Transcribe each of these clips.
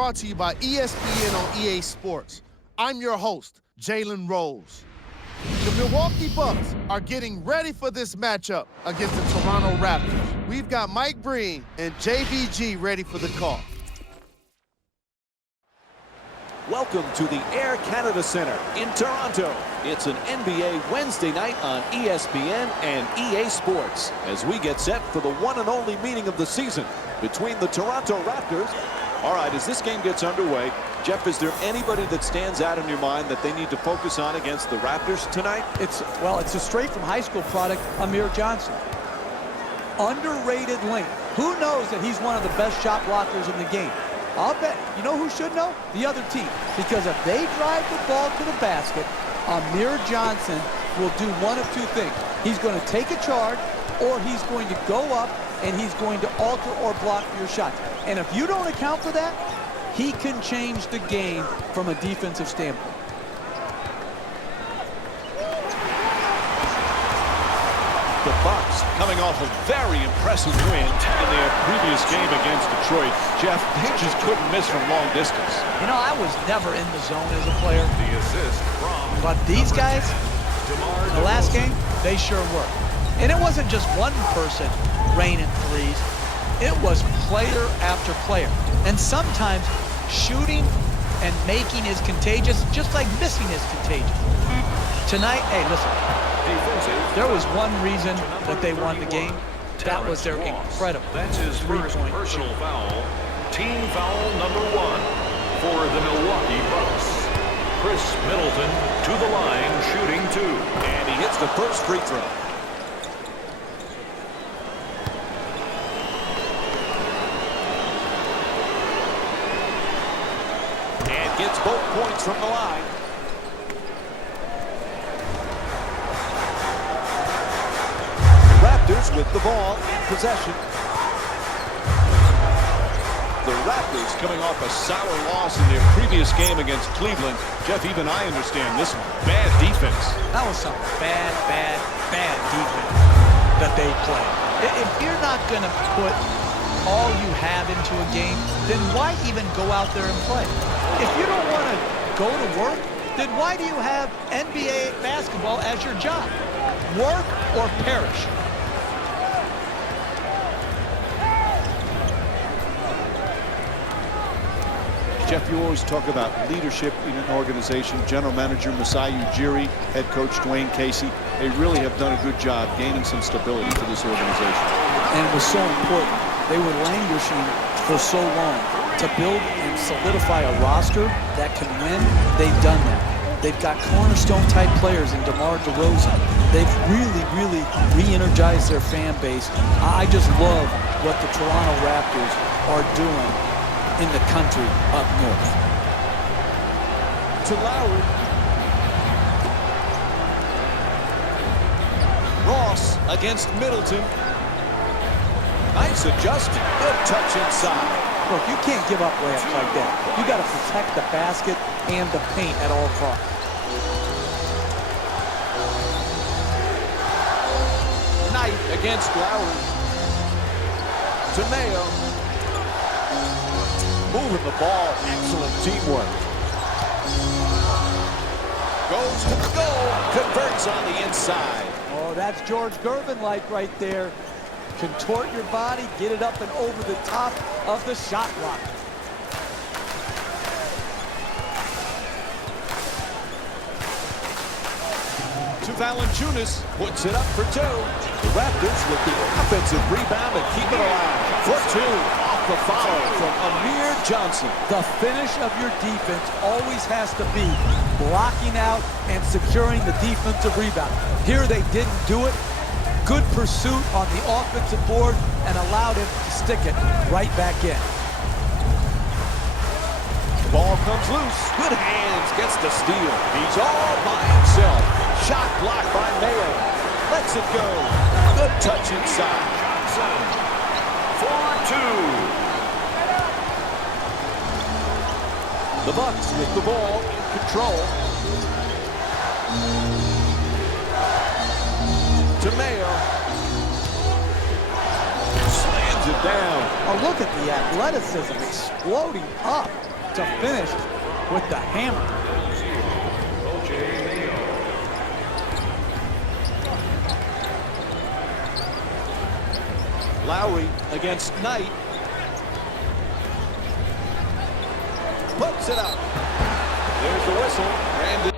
brought to you by ESPN on EA Sports. I'm your host, Jalen Rose. The Milwaukee Bucks are getting ready for this matchup against the Toronto Raptors. We've got Mike Breen and JBG ready for the call. Welcome to the Air Canada Centre in Toronto. It's an NBA Wednesday night on ESPN and EA Sports as we get set for the one and only meeting of the season between the Toronto Raptors. All right, as this game gets underway, Jeff, is there anybody that stands out in your mind that they need to focus on against the Raptors tonight? It's a straight from high school product, Amir Johnson. Underrated length. Who knows that he's one of the best shot blockers in the game? I'll bet. You know who should know? The other team. Because if they drive the ball to the basket, Amir Johnson will do one of two things. He's going to take a charge, or he's going to go up and he's going to alter or block your shots. And if you don't account for that, he can change the game from a defensive standpoint. The Bucks coming off a very impressive win in their previous game against Detroit. Jeff, they just couldn't miss from long distance. You know, I was never in the zone as a player. The assist from But these guys, 10, Demar in the last Derozan. game, they sure were. And it wasn't just one person raining threes. It was player after player. And sometimes shooting and making is contagious, just like missing is contagious. Tonight, hey, listen. There was one reason that they won the game. That was their incredible That's his first personal foul. Team foul number 1 for the Milwaukee Bucks. Chris Middleton to the line, shooting 2. And he hits the first free throw. And gets both points from the line. With the ball in possession. The Raptors coming off a sour loss in their previous game against Cleveland. Jeff, even I understand this one. Bad defense. That was some bad defense that they played. If you're not going to put all you have into a game, then why even go out there and play? If you don't want to go to work, then why do you have NBA basketball as your job? Work or perish. Jeff, you always talk about leadership in an organization. General Manager Masai Ujiri, head coach Dwayne Casey. They really have done a good job gaining some stability for this organization. And it was so important. They were languishing for so long. To build and solidify a roster that can win, they've done that. They've got cornerstone-type players in Demar Derozan. They've really re-energized their fan base. I just love what the Toronto Raptors are doing in the country up north. To Lowry. Ross against Middleton. Nice adjustment. Good touch inside. Look, you can't give up layups like that. You got to protect the basket and the paint at all costs. Knight against Lowry. To Mayo. Moving the ball. Excellent teamwork. Goes to the goal. Converts on the inside. Oh, that's George Gervin-like right there. Contort your body, get it up and over the top of the shot block. To Valanciunas, puts it up for 2. The Raptors with the offensive rebound and keep it alive. For 2, off the foul from Amir Johnson. The finish of your defense always has to be blocking out and securing the defensive rebound. Here they didn't do it. Good pursuit on the offensive board and allowed him to stick it right back in. Ball comes loose. Good hands. Gets the steal. He's all by himself. Shot blocked by Mayo. Lets it go. Good touch inside. Johnson for 2. The Bucks with the ball in control. To Mayo. Slams it down. Oh, look at the athleticism exploding up. to finish with the hammer. Lowry against Knight. Puts it up. There's the whistle. And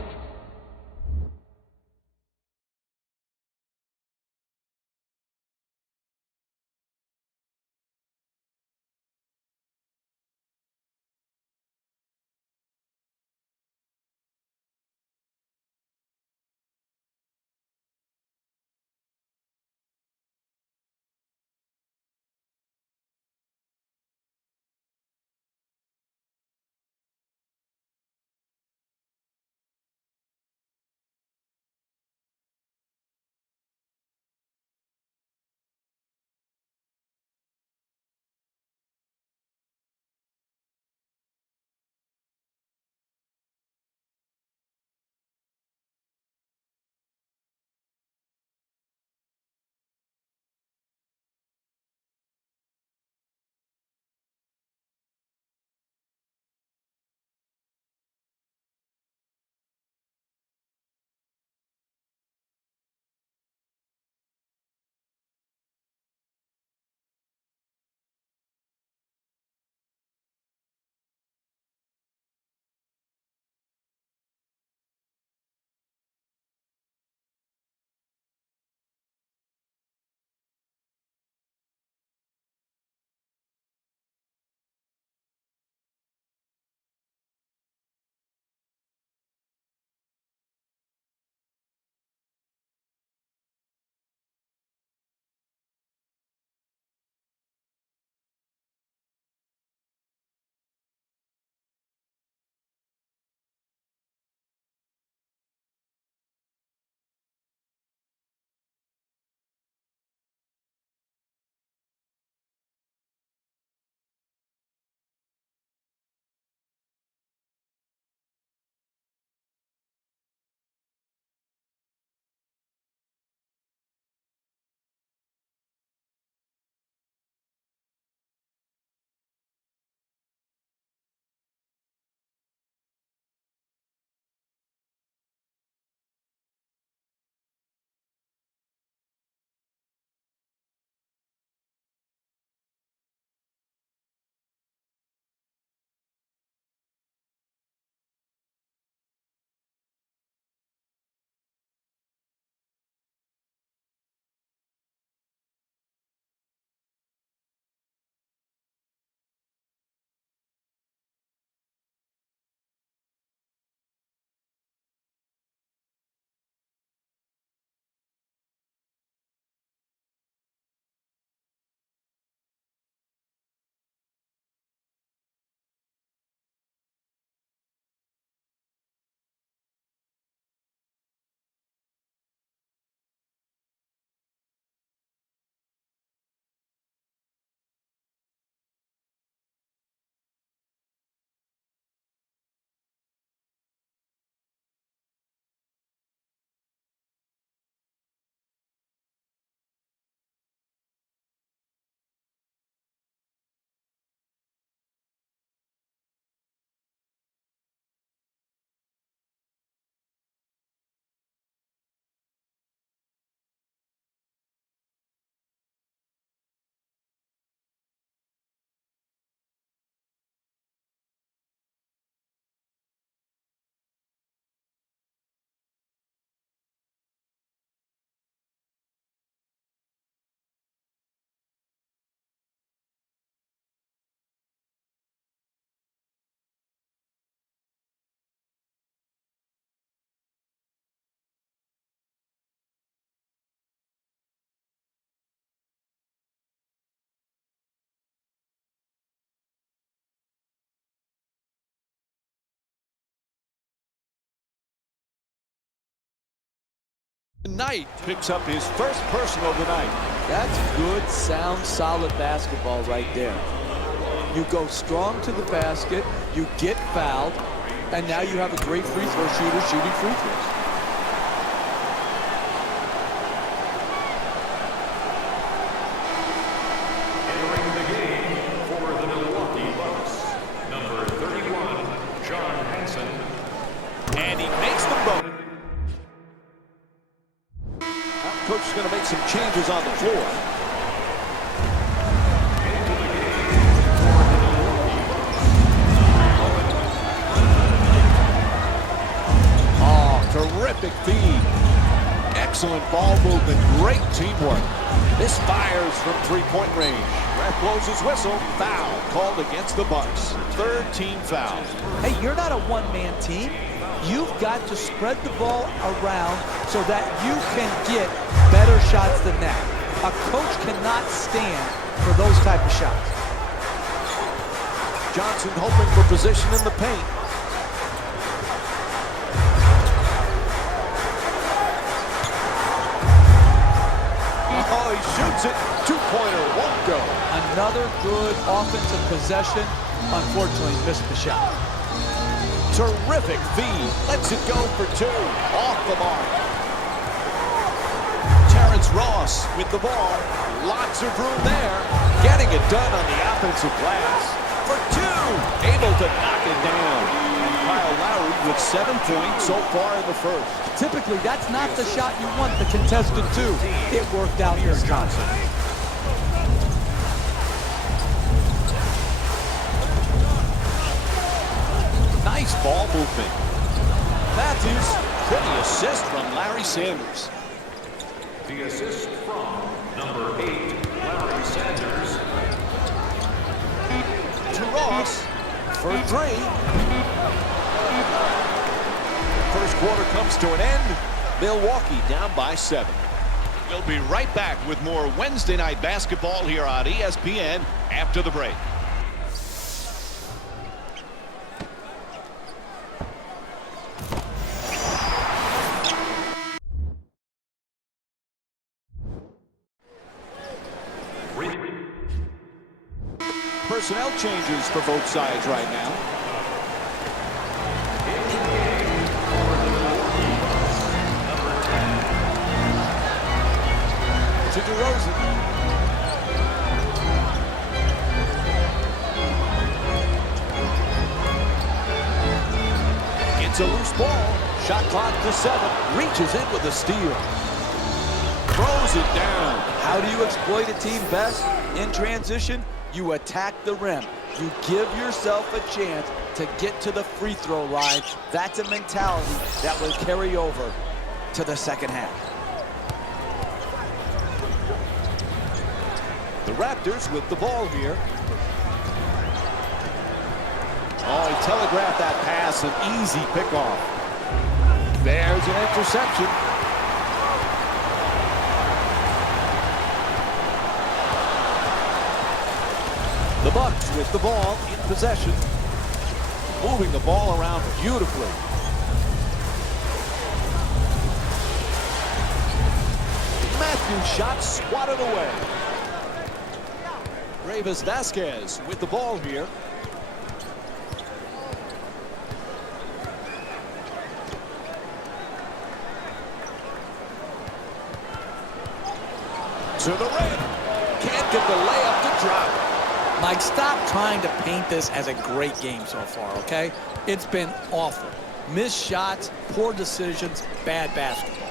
Knight picks up his first personal of the night. That's good, sound, solid basketball right there. You go strong to the basket, you get fouled, and now you have a great free throw shooter shooting free throws. Entering the game for the Milwaukee Bucks, number 31, And he makes them both. Now, coach is going to make some changes on the floor. Terrific feed. Excellent ball movement. Great teamwork. This fires from three-point range. Ref blows his whistle. Foul called against the Bucks. Third team foul. Hey, you're not a one-man team. You've got to spread the ball around so that you can get better shots than that. A coach cannot stand for those type of shots. Johnson hoping for position in the paint. Oh, he shoots it. Two-pointer won't go. Another good offensive possession. Unfortunately, missed the shot. Terrific feed. Lets it go for two. Off the mark. Terrence Ross with the ball. Lots of room there. Getting it done on the offensive glass. For two. Able to knock it down. And Kyle Lowry with 7 points so far in the first. Typically, that's not the shot you want the contestant to. It worked out for Johnson. Nice ball movement. Matthews, pretty assist from Larry Sanders. The assist from number 8, Larry Sanders. To Ross for three. First quarter comes to an end. Milwaukee down by 7. We'll be right back with more Wednesday night basketball here on ESPN after the break. Personnel changes for both sides right now. To Derozan. It's a loose ball. Shot clock to 7. Reaches in with a steal. Throws it down. How do you exploit a team best? In transition, you attack the rim. You give yourself a chance to get to the free throw line. That's a mentality that will carry over to the second half. The Raptors with the ball here. Oh, he telegraphed that pass, an easy pickoff. There's an interception. The Bucks with the ball in possession. Moving the ball around beautifully. Matthews shot swatted away. Gravis Vasquez with the ball here. To the rim. Can't get the layup to drop. Mike, stop trying to paint this as a great game so far, okay? It's been awful. Missed shots, poor decisions, bad basketball.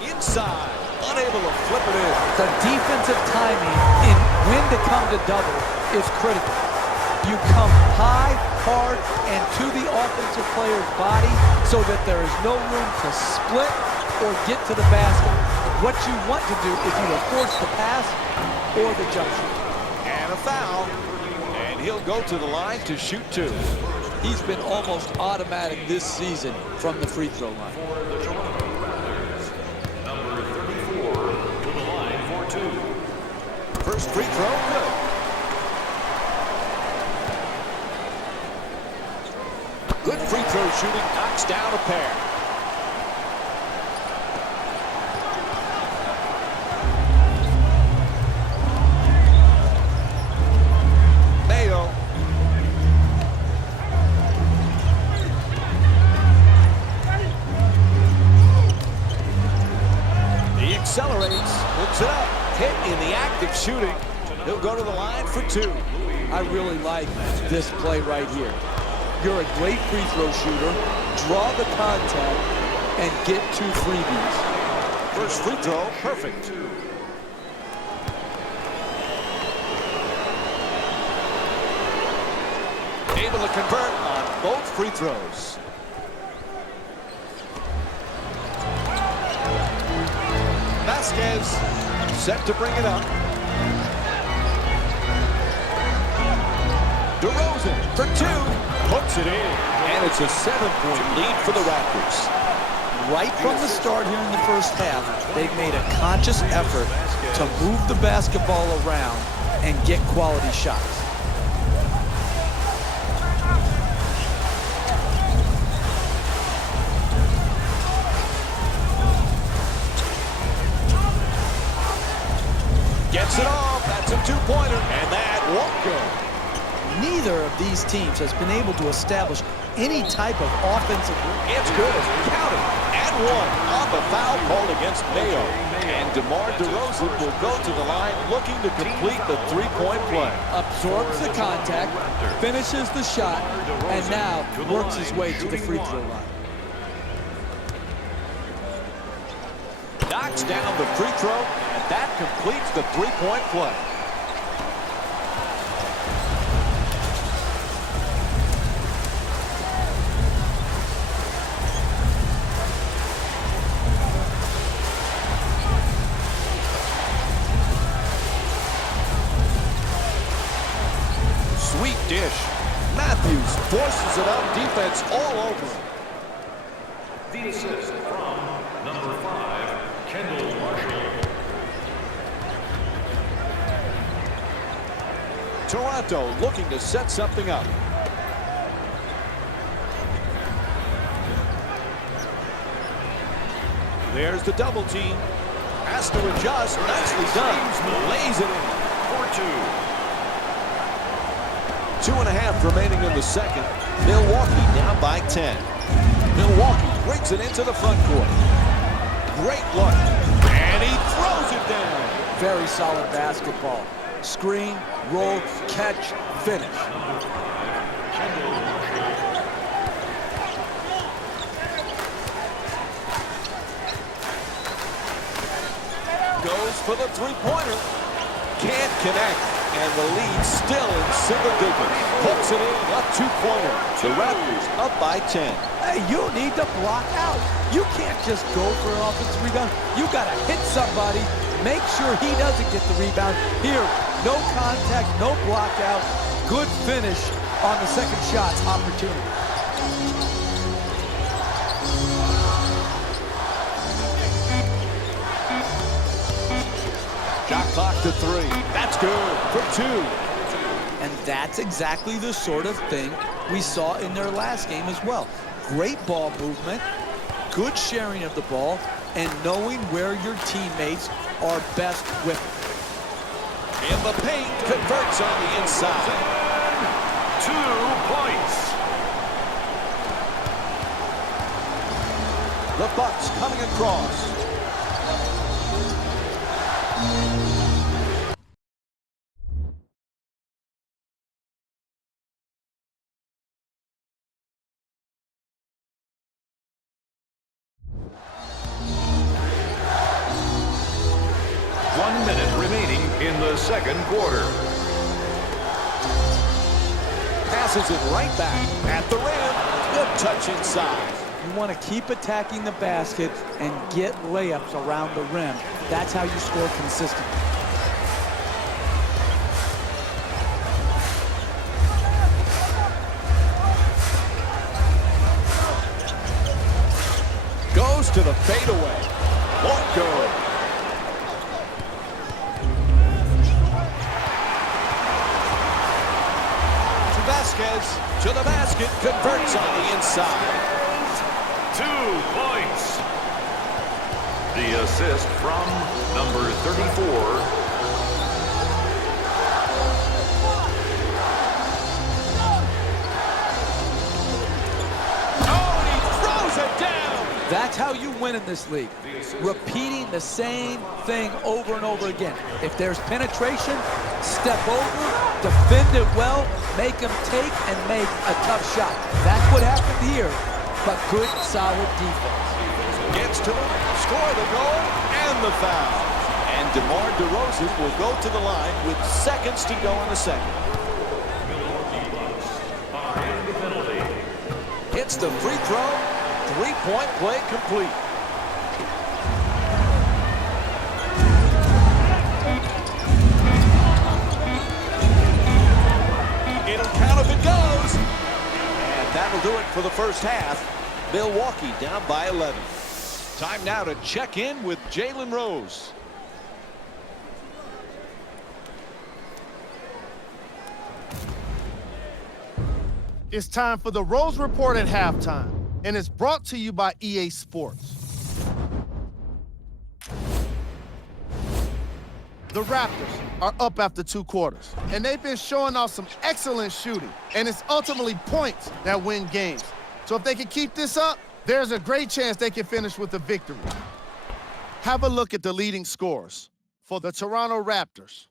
Inside, unable to flip it in. The defensive timing in when to come to double is critical. You come high, hard, and to the offensive player's body so that there is no room to split or get to the basket. What you want to do is either force the pass or the jump shot. And a foul. And he'll go to the line to shoot 2. He's been almost automatic this season from the free throw line. Number 34 to the line for 2. First free throw, good. Good free throw shooting, knocks down a pair. Mayo. He accelerates, puts it up, hit in the act of shooting. He'll go to the line for 2. I really like this play right here. You're a great free throw shooter. Draw the contact and get 2 freebies. First free throw, perfect. Able to convert on both free throws. Vasquez set to bring it up. Derozan for 2. Hooks it in. And it's a 7-point lead for the Raptors. Right from the start here in the first half, they've made a conscious effort to move the basketball around and get quality shots. Gets it off. That's a 2-pointer. And that won't go. Neither of these teams has been able to establish any type of offensive. It's good. Counted. And 1 on the foul call against Mayo. And Demar Derozan will go to the line looking to complete the 3-point play. Absorbs the contact, finishes the shot, and now works his way to the free throw line. Knocks down the free throw, and that completes the 3-point play. Sweet dish. Matthews forces it up. Defense all over him. The assist from number 5, Kendall Marshall. Toronto looking to set something up. There's the double team. Has to adjust. Nicely done. Lays it in. For 2. 2.5 remaining in the second. Milwaukee down by 10. Milwaukee brings it into the front court. Great look. And he throws it down. Very solid basketball. Screen, roll, catch, finish. Goes for the 3-pointer. Can't connect. And the lead still in single digits. Hooks it in, a 2-pointer. The Raptors up by 10. Hey, you need to block out. You can't just go for an offensive rebound. You got to hit somebody. Make sure he doesn't get the rebound. Here, no contact, no block out. Good finish on the second shot opportunity. Shot clock to 3. That's good for 2. And that's exactly the sort of thing we saw in their last game as well. Great ball movement, good sharing of the ball, and knowing where your teammates are best with it. In the paint, converts on the inside. 2 points. The Bucks coming across. In the second quarter. Passes it right back at the rim. Good touch inside. You want to keep attacking the basket and get layups around the rim. That's how you score consistently. Goes to the fadeaway. Won't go. Vasquez to the basket, converts on the inside. 2 points. The assist from number 34. Oh, and he throws it down. That's how you win. win in this league. Repeating the same thing over and over again. If there's penetration, step over, defend it well, make them take and make a tough shot. That's what happened here, but good, solid defense. Gets to him, score the goal, and the foul. And Demar Derozan will go to the line with seconds to go in the second. Milwaukee Bucks behind the penalty. Hits the free throw, three-point play complete. It'll count if it goes. And that'll do it for the first half. Milwaukee down by 11. Time now to check in with Jalen Rose. It's time for the Rose Report at halftime, and it's brought to you by EA Sports. The Raptors are up after 2 quarters, and they've been showing off some excellent shooting, and it's ultimately points that win games. So if they can keep this up, there's a great chance they can finish with a victory. Have a look at the leading scorers for the Toronto Raptors.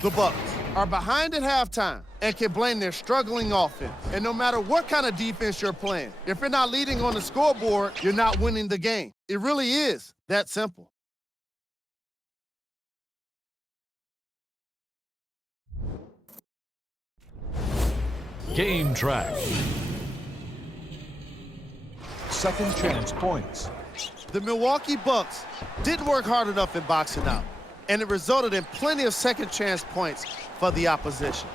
The Bucks are behind at halftime and can blame their struggling offense. And no matter what kind of defense you're playing, if you're not leading on the scoreboard, you're not winning the game. It really is that simple. Game track. Second chance points. The Milwaukee Bucks didn't work hard enough in boxing out, and it resulted in plenty of second chance points for the opposition.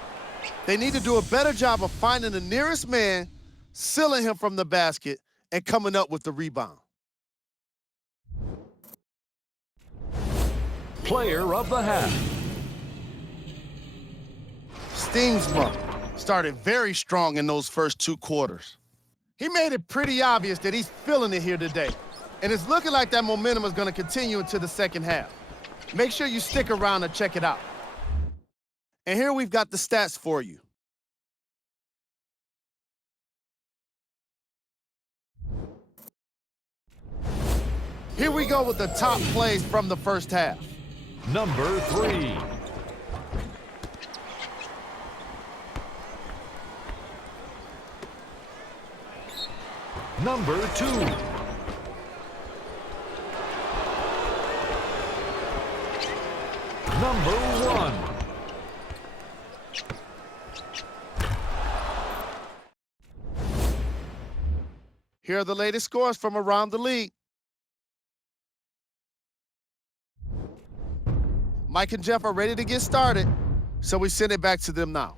They need to do a better job of finding the nearest man, sealing him from the basket, and coming up with the rebound. Player of the half. Stingsma started very strong in those first 2 quarters. He made it pretty obvious that he's feeling it here today, and it's looking like that momentum is going to continue into the second half. Make sure you stick around and check it out. And here we've got the stats for you. Here we go with the top plays from the first half. Number 3. Number 2. Number 1. Here are the latest scores from around the league. Mike and Jeff are ready to get started, so we send it back to them now.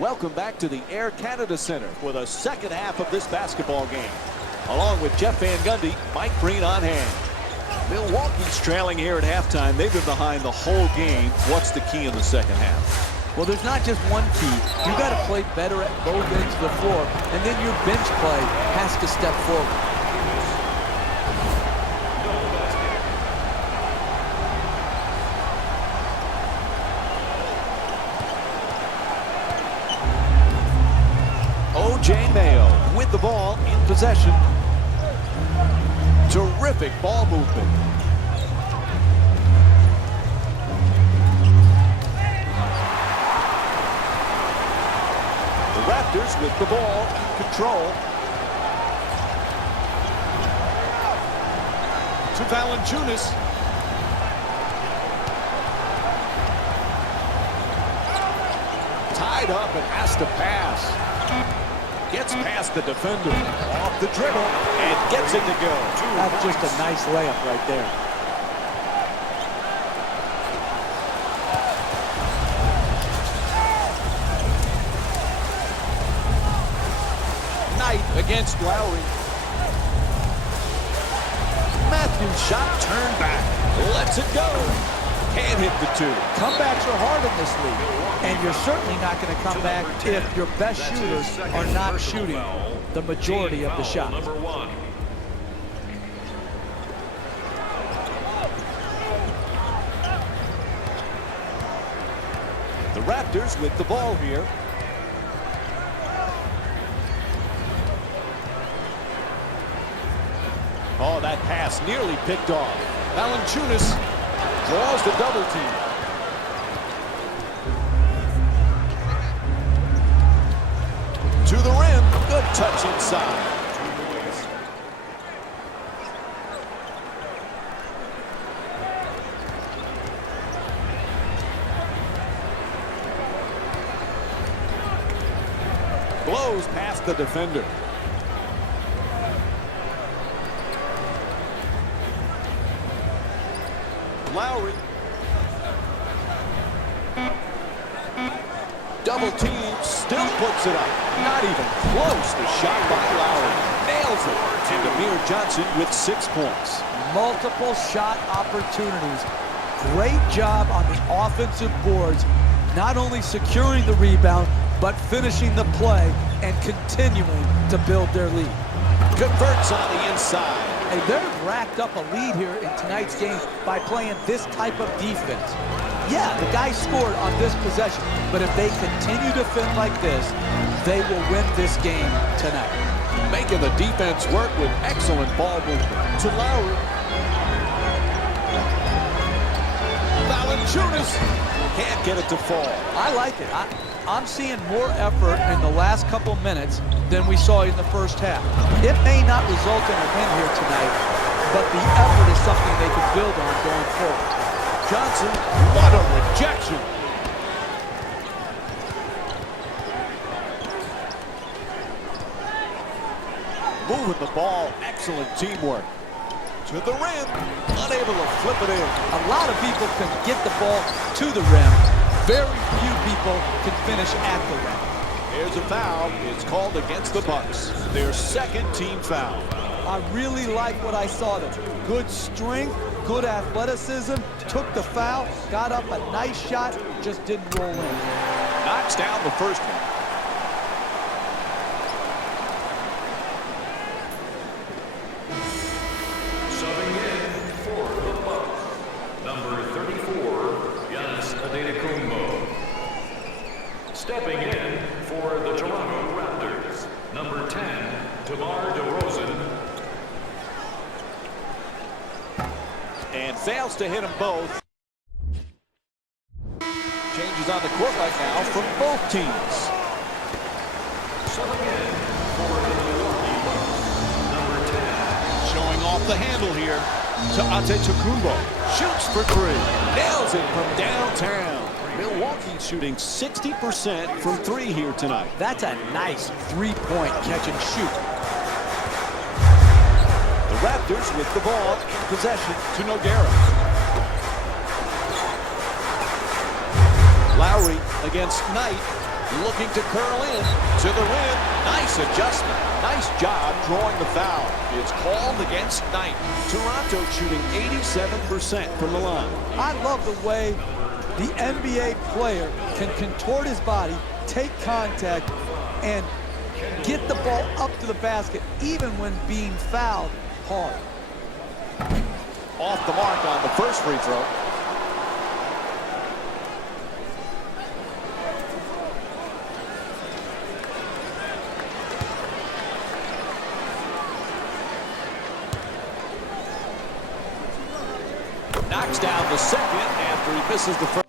Welcome back to the Air Canada Center for the second half of this basketball game. Along with Jeff Van Gundy, Mike Breen on hand. Milwaukee's trailing here at halftime. They've been behind the whole game. What's the key in the second half? Well, there's not just one key. You got to play better at both ends of the floor, and then your bench play has to step forward. O.J. Mayo with the ball in possession. Terrific ball movement. The Raptors with the ball in control. To Valanciunas. Tied up and has to pass. Gets past the defender, off the dribble, and gets it to go. That's just a nice layup right there. Knight against Lowry. Matthews shot turned back. Lets it go. Can't hit the 2. Comebacks are hard in this league, and you're certainly not going to come back if your best shooters are not shooting the majority of the shots. Number 1. The Raptors with the ball here. Oh, that pass nearly picked off. Valanciunas draws the double team. To the rim. Good touch inside. Blows past the defender. Lowry. Double team, still puts it up. Not even close. The shot by Lowry. Nails it. And Demar Derozan with 6 points. Multiple shot opportunities. Great job on the offensive boards. Not only securing the rebound, but finishing the play and continuing to build their lead. Converts on the inside. And they've racked up a lead here in tonight's game by playing this type of defense. Yeah, the guys scored on this possession, but if they continue to defend like this, they will win this game tonight. Making the defense work with excellent ball movement. To Lowry. Valanciunas can't get it to fall. I like it. I'm seeing more effort in the last couple minutes than we saw in the first half. It may not result in a win here tonight, but the effort is something they can build on going forward. Johnson, what a rejection. Moving the ball, excellent teamwork. To the rim, unable to flip it in. A lot of people can get the ball to the rim. Very few people can finish at the rim. There's a foul. It's called against the Bucks. Their second team foul. I really like what I saw there. Good strength, good athleticism, took the foul, got up a nice shot, just didn't roll in. Knocks down the first one. Subbing in for the Bucks, number 34, Stepping in for the Toronto Raptors, number 10, Demar Derozan. And fails to hit them both. Changes on the court right now from both teams. Subbing in for the Milwaukee Bucks, number 10. Showing off the handle here to Antetokounmpo. Shoots for 3. Nails it from downtown. Milwaukee shooting 60% from 3 here tonight. That's a nice three-point catch and shoot. The Raptors with the ball in possession to Nogueira. Lowry against Knight, looking to curl in to the rim. Nice adjustment. Nice job drawing the foul. It's called against Knight. Toronto shooting 87% from the line. I love the way the NBA player can contort his body, take contact, and get the ball up to the basket, even when being fouled hard. Off the mark on the first free throw. Knocks down the second after he misses the first.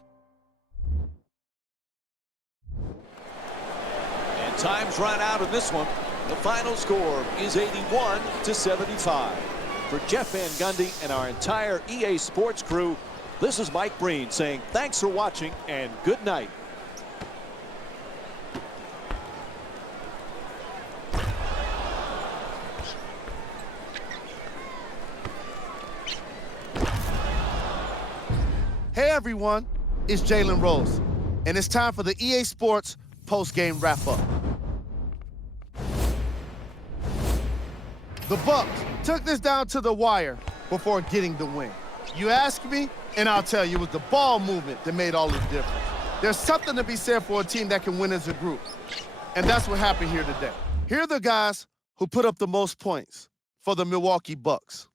And time's run out in this one. The final score is 81-75. For Jeff Van Gundy and our entire EA Sports crew, this is Mike Breen saying thanks for watching and good night. Hey everyone, it's Jalen Rose, and it's time for the EA Sports post-game wrap-up. The Bucks took this down to the wire before getting the win. You ask me, and I'll tell you, it was the ball movement that made all the difference. There's something to be said for a team that can win as a group, and that's what happened here today. Here are the guys who put up the most points for the Milwaukee Bucks.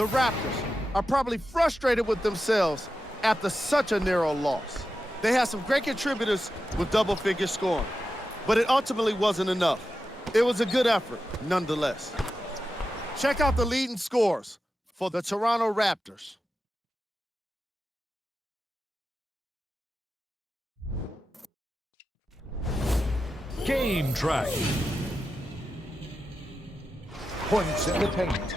The Raptors are probably frustrated with themselves after such a narrow loss. They had some great contributors with double-figure scoring, but it ultimately wasn't enough. It was a good effort, nonetheless. Check out the leading scores for the Toronto Raptors. Game track. Points in the paint.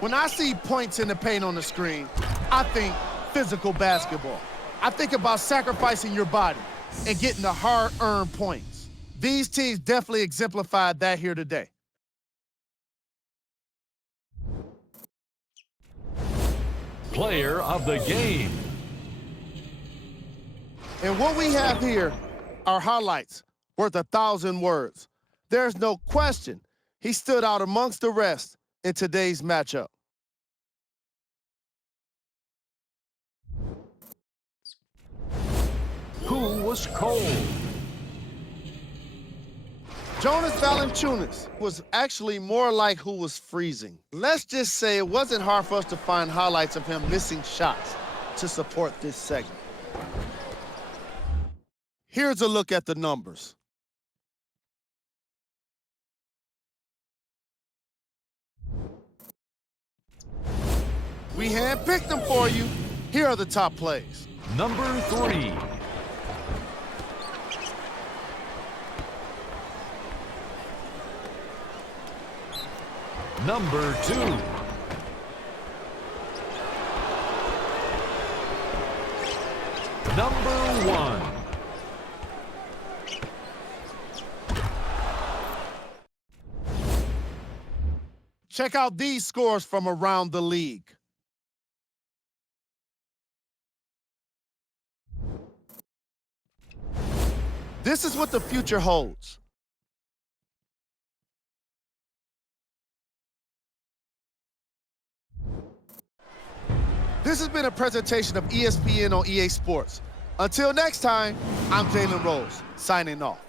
When I see points in the paint on the screen, I think physical basketball. I think about sacrificing your body and getting the hard-earned points. These teams definitely exemplified that here today. Player of the game. And what we have here are highlights worth 1,000 words. There's no question he stood out amongst the rest in today's matchup. Who was cold? Jonas Valanciunas was actually more like who was freezing. Let's just say it wasn't hard for us to find highlights of him missing shots to support this segment. Here's a look at the numbers. We handpicked them for you. Here are the top plays. Number 3. Number 2. Number 1. Check out these scores from around the league. This is what the future holds. This has been a presentation of ESPN on EA Sports. Until next time, I'm Jalen Rose, signing off.